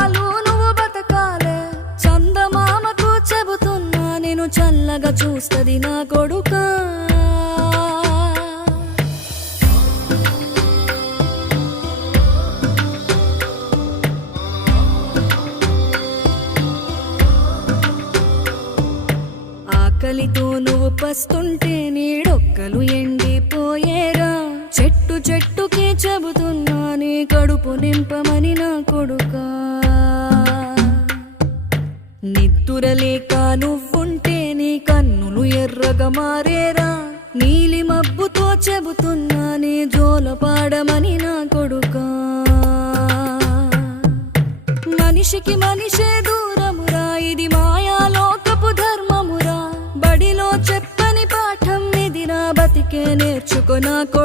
చాలు నువ్వు బతకాలే. చందమామకు చెబుతున్నా నేను చల్లగా చూస్తుంది నా కొడుక. ఆకలితో నువ్వు పస్తుంటే నీడొక్కలు ఎండిపోయేరా. చెట్టు చెట్టుకే చెబుతున్నా నీ కడుపు నింపమని నా కొడుకా. నిద్దురలేక నువ్వుంటే నీ కన్నులు ఎర్రగా మారేరా. నీలి మబ్బుతో చెబుతున్నా నీ జోల పాడమని నా కొడుకా. మనిషికి మనిషే దూరమురా ఇది మాయాలోకపు ధర్మమురా. బడిలో చెప్పని పాఠం ఇది నా బతికే నేర్చుకో నా